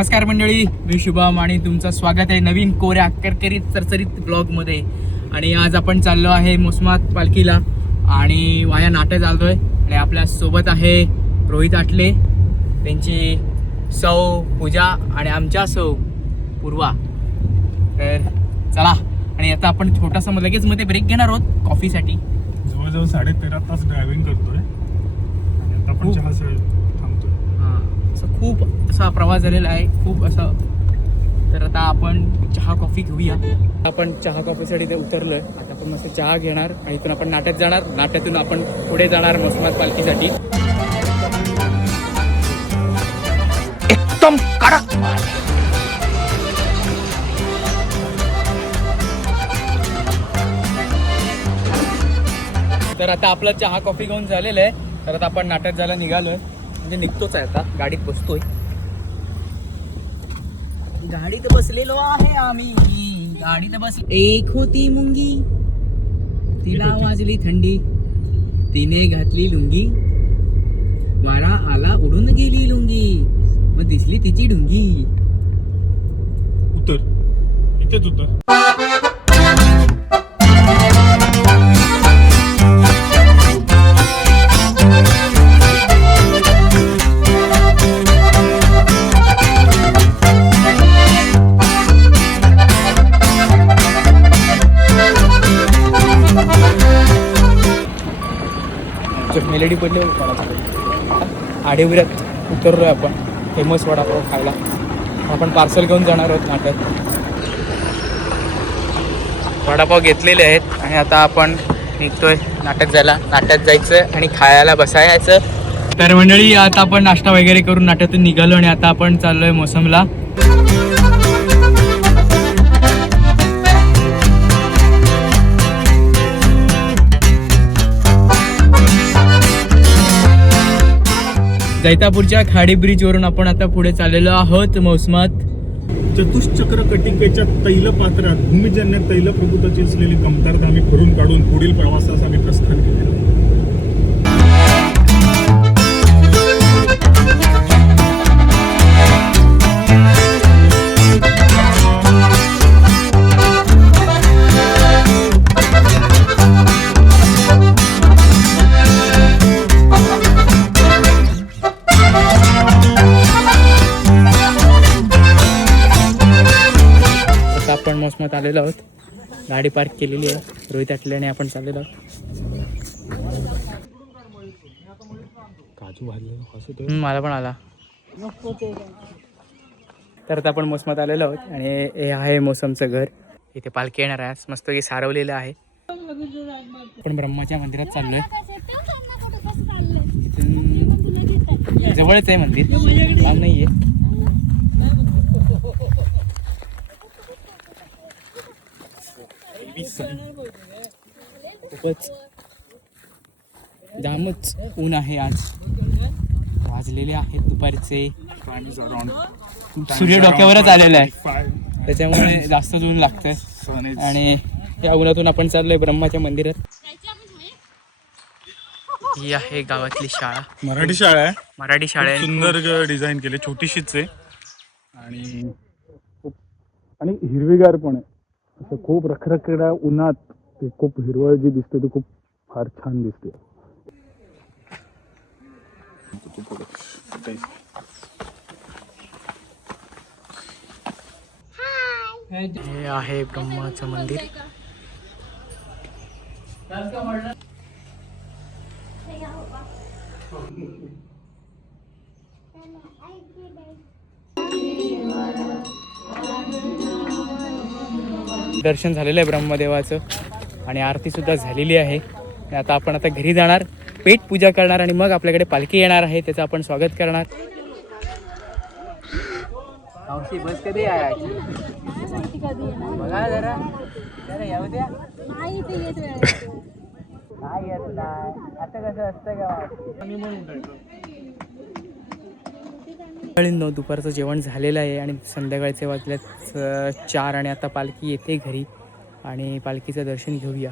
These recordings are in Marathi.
नमस्कार मंडळी, मी शुभम आणि तुमचं स्वागत आहे नवीन कोऱ्या करकरीत चरचरीत ब्लॉगमध्ये. आणि आज आपण चाललो आहे मोसमात पालखीला आणि वाया नाट्य चाललोय. आणि आपल्या सोबत आहे रोहित आटले, त्यांची सौ पूजा आणि आमच्या सौ पूर्वा. तर चला, आणि आता आपण छोटासा लगेच मध्ये ब्रेक घेणार आहोत कॉफीसाठी. जवळजवळ 13.5 तास ड्रायव्हिंग करतोय आणि आता आपण चहा थांबतोय. असं खूप असा प्रवास झालेला आहे, खूप असं. तर आता आपण चहा कॉफी घेऊया. आपण चहा कॉफीसाठी ते उतरलोय. आता आपण मस्त चहा घेणार आणि इथून आपण नाट्यात जाणार. नाट्यातून आपण पुढे जाणार मोसमात पालखीसाठी. एकदम कडक. तर आता आपला चहा कॉफी घेऊन झालेलं आहे. तर आता आपण नाट्यात जायला निघालोय, म्हणजे निघतोच आहे. आता गाडीत बसतोय. गाडीत बसलेलो आहे आम्ही, गाडीत बस. एक होती मुंगी, तिला वाजली थंडी, तिने घातली लुंगी, वारा आला उडून गेली लुंगी, मग दिसली तिची डुंगी. उतर, इथेच उतर. मेलेडी पडले आडेविरात उतरलोय आपण फेमस वडापाव खायला. आपण पार्सल घेऊन जाणार आहोत नाट्यात. वडापाव घेतलेले आहेत आणि आता आपण निघतोय नाट्यात जायला. नाट्यात जायचं आणि खायला बसायचं. तर मंडळी, आता आपण नाश्ता वगैरे करून नाट्यातून निघालो आणि आता आपण चाललोय मोसमला. जैतापूरच्या खाडी ब्रिज वरून आपण आता पुढे चाललेलो आहोत मोसमात. चतुष्चक्र कटिकेच्या तैलपात्रात भूमिजन्य तैलप्रभुताची असलेली कमतरता आम्ही भरून काढून पुढील प्रवासास आम्ही प्रस्थान केले. आपण मोसमात आलेलो आहोत. गाडी पार्क केलेली आहे. रोहित आटल्याने आपण चाललेलो आहोत. काजू भाजले मला पण आला. तर आता आपण मोसमात आलेलो आहोत आणि हे आहे मोसमचं घर. इथे पालखी येणार आहे. मस्त की सारवलेलं आहे. आपण ब्रह्माच्या मंदिरात चाललोय. इथून जवळच आहे मंदिर, लांब नाहीये. खूपच जामच ऊन आहे आज. वाजलेले आहेत दुपारचे. सूर्य डोक्यावरच आलेला आहे, त्याच्यामुळे जास्त ऊन लागतंय. आणि या उन्हातून आपण चाललोय ब्रह्माच्या मंदिरात. ही आहे गावातली शाळा. मराठी शाळा आहे. मराठी शाळा आहे. सुंदर डिझाईन केले, छोटीशीच आहे आणि हिरवीगार पण आहे. असं खूप रखरखेड्या उन्हात ते खूप हिरवळ जी दिसते ती खूप फार छान दिसते. हे आहे ब्रह्माचं मंदिर. दर्शन झालेलं आहे ब्रह्मदेवाचं आणि आरती सुद्धा झालेली आहे. आणि आता आपण घरी जाणार, पेट पूजा करणार आणि मग आपल्याकडे पालखी येणार आहे, त्याचं आपण स्वागत करणार. बस कधी बघा जरा येऊ द्या. आता कसं असतं का, दुपारचं जेवण झालेलं आहे आणि संध्याकाळचे वाजल्यात 4 आणि आता पालखी येते घरी आणि पालखीचं दर्शन घेऊया.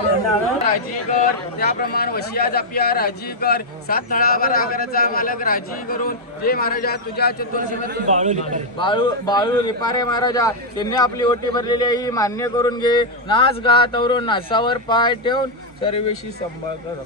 राजीगर त्याप्रमाणे वशिया जापिया राजीगर सात नळावर आगाराचा मालक राजी करून जे महाराजा तुझ्या चतुर्शीमेतून बाळू लिपारे महाराजा त्यांनी आपली ओटी भरलेली आहे ही मान्य करून घे. नाच गा तवरून नाचावर पाय ठेवून सर्वेशी संभाळ कर.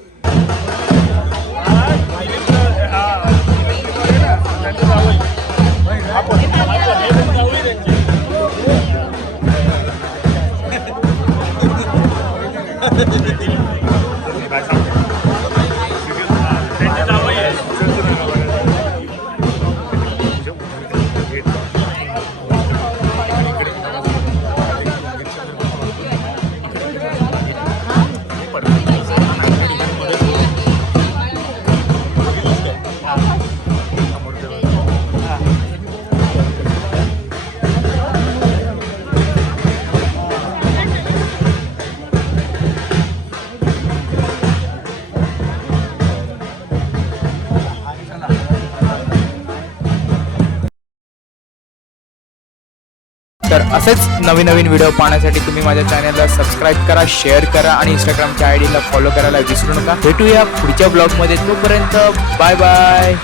तर असेच नवीन नवीन व्हिडिओ पाहण्यासाठी तुम्ही माझ्या चॅनलला सबस्क्राईब करा, शेअर करा आणि इंस्टाग्रामच्या आयडीला फॉलो करायला विसरू नका. भेटूया पुढच्या ब्लॉगमध्ये. तोपर्यंत बाय बाय.